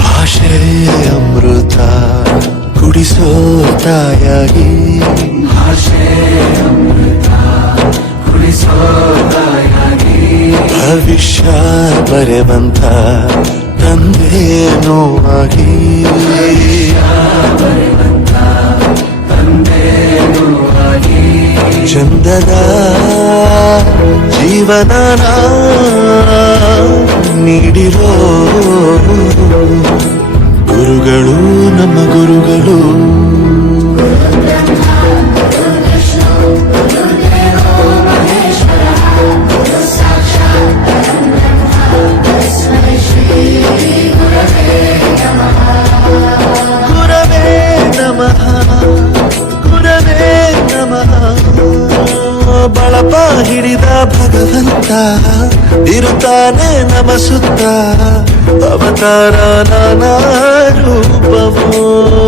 ಭಾಷೆ ಅಮೃತ ಕುಡಿಸೋ ತಾಯಾಗಿ ಭಾಷೆ ಅಮೃತ ಕುಡಿಸೋ ತಾಯಾಗಿ ಭವಿಷ್ಯ ಬರೆವಂತ ತಂದೆ ನೋವಾಗಿ. ಚಂದದ ಜೀವನ ನೀಡಿರೋ ಬಳಪ ಹಿಡಿದ ಭಗವಂತ ಇರುತ್ತಾನೆ ನಮ ಸುತ್ತ. ಅವತಾರ ನಾನಾ ರೂಪವೋ.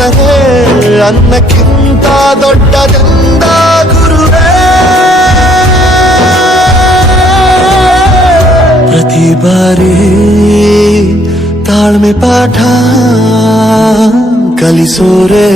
ಅಂದರೆ ಅನ್ನಕ್ಕಿಂತ ದೊಡ್ಡದೆಂದ ಗುರುವೇ. ಪ್ರತಿ ಬಾರಿ ತಾಳ್ಮೆ ಪಾಠ ಕಲಿಸೋರೆ.